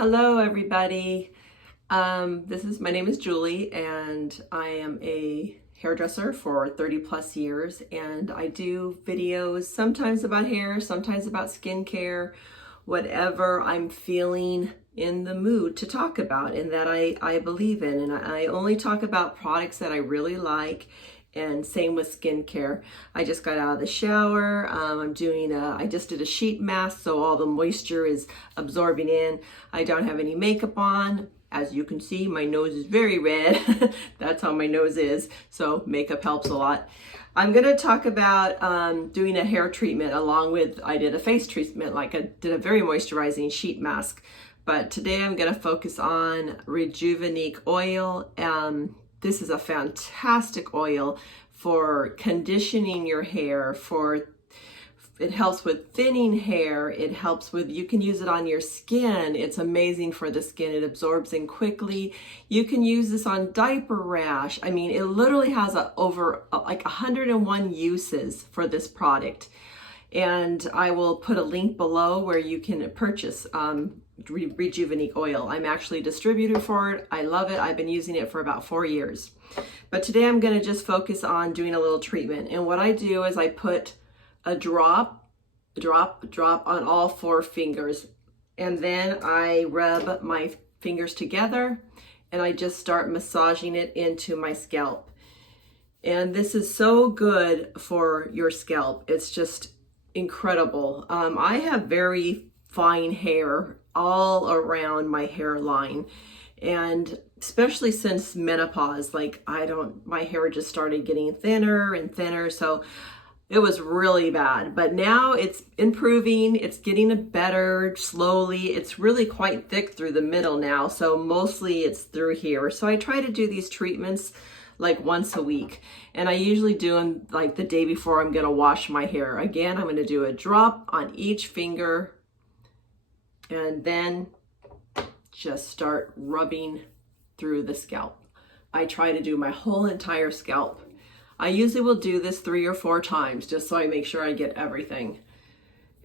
Hello, everybody. My name is Julie, and I am a hairdresser for 30 plus years, and I do videos sometimes about hair, sometimes about skincare, whatever I'm feeling in the mood to talk about and that I believe in. And I only talk about products that I really like. And same with skincare. I just got out of the shower. I just did a sheet mask, so all the moisture is absorbing in. I don't have any makeup on. As you can see, my nose is very red. That's how my nose is. So makeup helps a lot. I'm gonna talk about doing a hair treatment along with, I did a face treatment, like I did a very moisturizing sheet mask. But today I'm gonna focus on Rejuveniqe oil. This is a fantastic oil for conditioning your hair, it helps with thinning hair, it helps with, you can use it on your skin, it's amazing for the skin, it absorbs in quickly. You can use this on diaper rash. I mean, it literally has over like 101 uses for this product. And I will put a link below where you can purchase Rejuveniqe oil. I'm actually a distributor for it. I love it. I've been using it for about 4 years. But today I'm going to just focus on doing a little treatment. And what I do is I put a drop on all 4 fingers. And then I rub my fingers together and I just start massaging it into my scalp. And this is so good for your scalp. It's just incredible. I have very fine hair all around my hairline, and especially since menopause, like my hair just started getting thinner and thinner, so it was really bad. But now it's improving, it's getting better slowly. It's really quite thick through the middle now, so mostly it's through here. So I try to do these treatments like once a week, and I usually do them like the day before I'm gonna wash my hair. Again, I'm gonna do a drop on each finger and then just start rubbing through the scalp. I try to do my whole entire scalp. I usually will do this 3 or 4 times just so I make sure I get everything.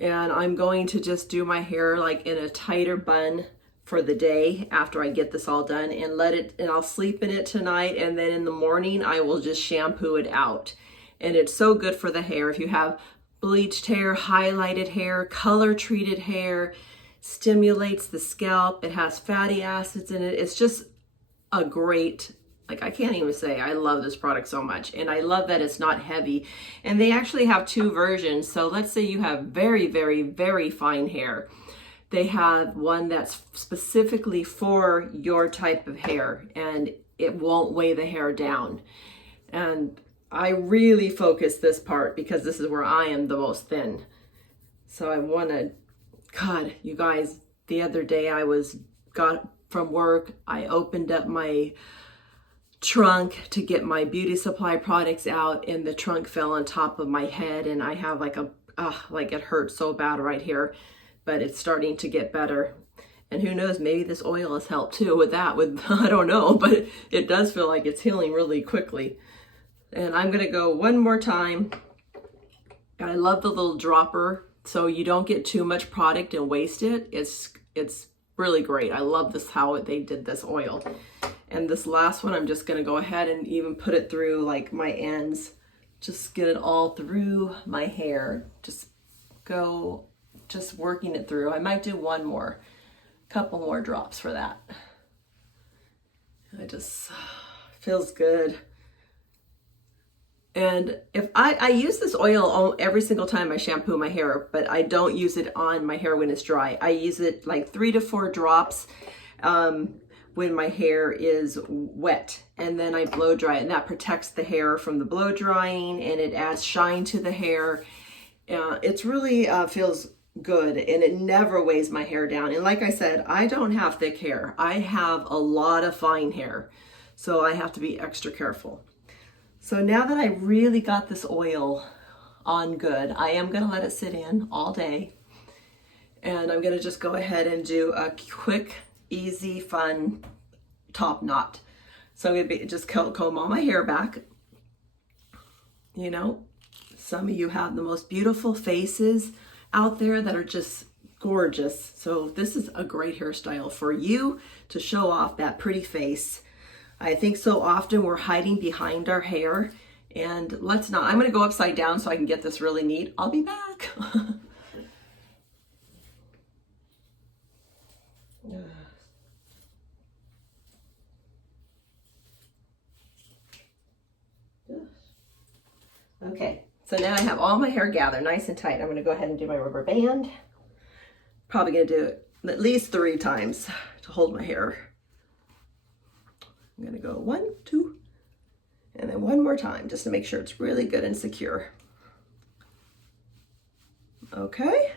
And I'm going to just do my hair like in a tighter bun for the day after I get this all done, and I'll sleep in it tonight, and then in the morning I will just shampoo it out. And it's so good for the hair. If you have bleached hair, highlighted hair, color treated hair, stimulates the scalp. It has fatty acids in it. It's just a great, like, I can't even say, I love this product so much. And I love that it's not heavy. And they actually have 2 versions. So let's say you have very, very, very fine hair. They have one that's specifically for your type of hair, and it won't weigh the hair down. And I really focus this part because this is where I am the most thin. So I want to, God, you guys, the other day got from work, I opened up my trunk to get my beauty supply products out, and the trunk fell on top of my head, and I have like it hurts so bad right here. But it's starting to get better. And who knows, maybe this oil has helped too with that, I don't know, but it does feel like it's healing really quickly. And I'm gonna go one more time. And I love the little dropper, so you don't get too much product and waste it. It's really great. I love this, how they did this oil. And this last one, I'm just gonna go ahead and even put it through like my ends. Just get it all through my hair. Just working it through. I might do couple more drops for that. It just feels good. And if I use this oil every single time I shampoo my hair, but I don't use it on my hair when it's dry. I use it like 3 to 4 drops when my hair is wet, and then I blow dry it, and that protects the hair from the blow drying, and it adds shine to the hair. It's really feels good, and it never weighs my hair down. And like I said, I don't have thick hair. I have a lot of fine hair, so I have to be extra careful. So now that I really got this oil on good, I am going to let it sit in all day, and I'm going to just go ahead and do a quick, easy, fun top knot. So I'm going to just comb all my hair back. You know, some of you have the most beautiful faces out there that are just gorgeous. So this is a great hairstyle for you to show off that pretty face. I think so often we're hiding behind our hair, and let's not. I'm going to go upside down so I can get this really neat. I'll be back. Okay, so now I have all my hair gathered nice and tight. I'm going to go ahead and do my rubber band. Probably going to do it at least 3 times to hold my hair. I'm going to go 1, 2, and then 1 more time just to make sure it's really good and secure. Okay,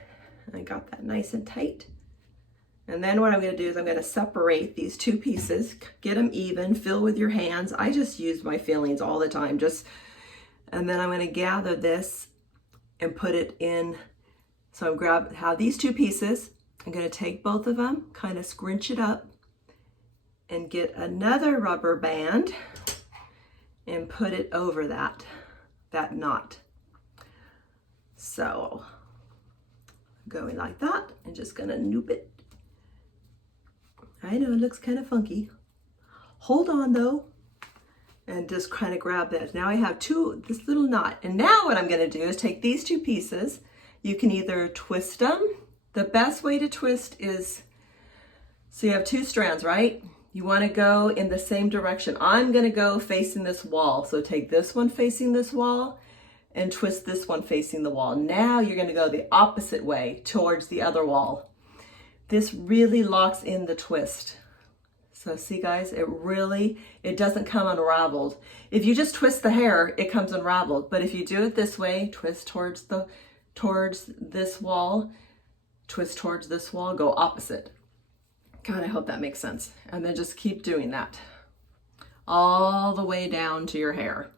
I got that nice and tight. And then what I'm going to do is I'm going to separate these 2 pieces, get them even, feel with your hands. I just use my feelings all the time, and then I'm going to gather this and put it in. So have these 2 pieces. I'm going to take both of them, kind of scrunch it up, and get another rubber band and put it over that knot. So going like that and just going to noop it. I know it looks kind of funky. Hold on though, and just kind of grab that. Now I have this little knot. And now what I'm going to do is take these 2 pieces. You can either twist them. The best way to twist is, so you have 2 strands, right? You want to go in the same direction. I'm going to go facing this wall. So take this one facing this wall and twist this one facing the wall. Now you're going to go the opposite way towards the other wall. This really locks in the twist. So see guys, it doesn't come unraveled. If you just twist the hair, it comes unraveled. But if you do it this way, twist towards this wall, twist towards this wall, go opposite. God, I hope that makes sense. And then just keep doing that all the way down to your hair.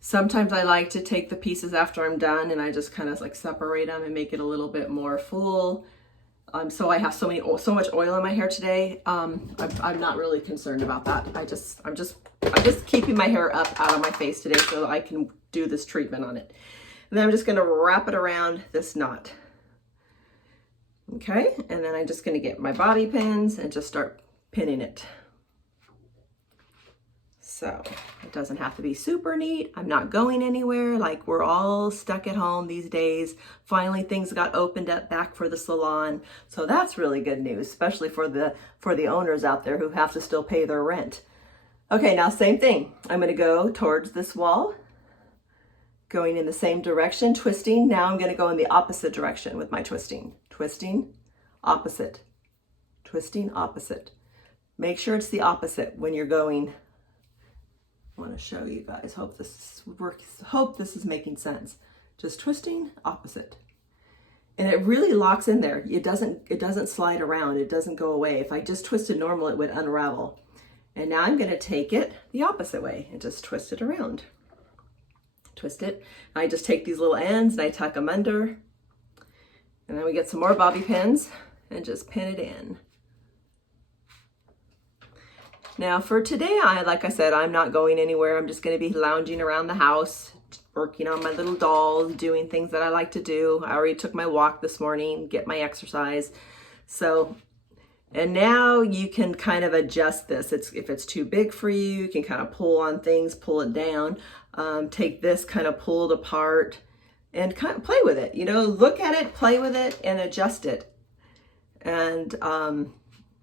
Sometimes I like to take the pieces after I'm done and I just kind of like separate them and make it a little bit more full. So I have so much oil in my hair today. I'm not really concerned about that. I'm just keeping my hair up out of my face today so that I can do this treatment on it. And then I'm just going to wrap it around this knot. Okay, and then I'm just going to get my bobby pins and just start pinning it. So it doesn't have to be super neat. I'm not going anywhere. Like, we're all stuck at home these days. Finally, things got opened up back for the salon. So that's really good news, especially for the owners out there who have to still pay their rent. Okay, now same thing. I'm going to go towards this wall, going in the same direction, twisting. Now I'm going to go in the opposite direction with my twisting. Twisting, opposite. Twisting, opposite. Make sure it's the opposite when you're going. I want to show you guys. Hope this works. Hope this is making sense. Just twisting, opposite. And it really locks in there. It doesn't slide around. It doesn't go away. If I just twisted normal, it would unravel. And now I'm going to take it the opposite way and just twist it around. Twist it. I just take these little ends and I tuck them under. And then we get some more bobby pins and just pin it in. Now for today, like I said, I'm not going anywhere. I'm just going to be lounging around the house, working on my little dolls, doing things that I like to do. I already took my walk this morning, get my exercise. So, and now you can kind of adjust this. If it's too big for you, you can kind of pull on things, pull it down, take this kind of pulled apart and kind of play with it. You know, look at it, play with it, and adjust it. And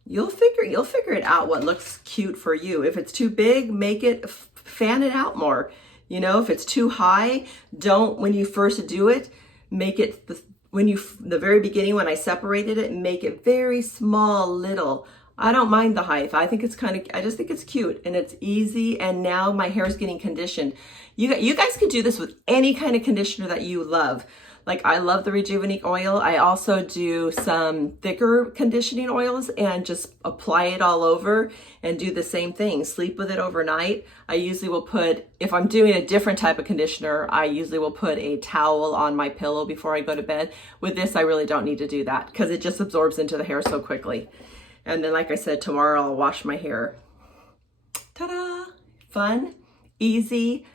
you'll figure it out what looks cute for you. If it's too big, make it, fan it out more. You know, if it's too high, when you first do it, make it, the very beginning when I separated it, make it very small, little. I don't mind the height. I think it's I just think it's cute and it's easy. And now my hair is getting conditioned. You guys can do this with any kind of conditioner that you love. Like, I love the Rejuveniqe oil. I also do some thicker conditioning oils and just apply it all over and do the same thing. Sleep with it overnight. I usually will put, if I'm doing a different type of conditioner, I usually will put a towel on my pillow before I go to bed. With this, I really don't need to do that because it just absorbs into the hair so quickly. And then, like I said, tomorrow I'll wash my hair. Ta-da! Fun, easy.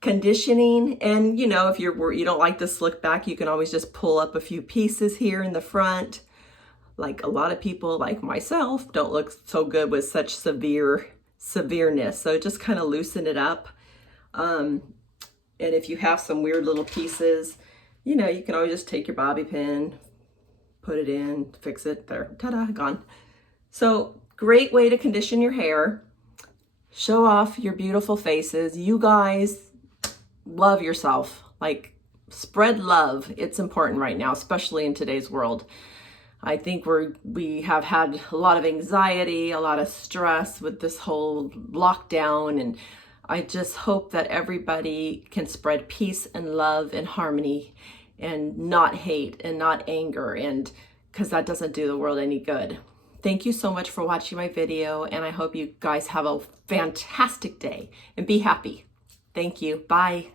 conditioning. And you know, if you don't like the slick back, you can always just pull up a few pieces here in the front. Like a lot of people, like myself, don't look so good with such severeness. So just kind of loosen it up. And if you have some weird little pieces, you know, you can always just take your bobby pin, put it in, fix it, there, ta-da, gone. So great way to condition your hair. Show off your beautiful faces. You guys love yourself. Like, spread love. It's important right now, especially in today's world. I think we have had a lot of anxiety, a lot of stress with this whole lockdown, and I just hope that everybody can spread peace and love and harmony and not hate and not anger, and because that doesn't do the world any good. Thank you so much for watching my video, and I hope you guys have a fantastic day and be happy. Thank you. Bye.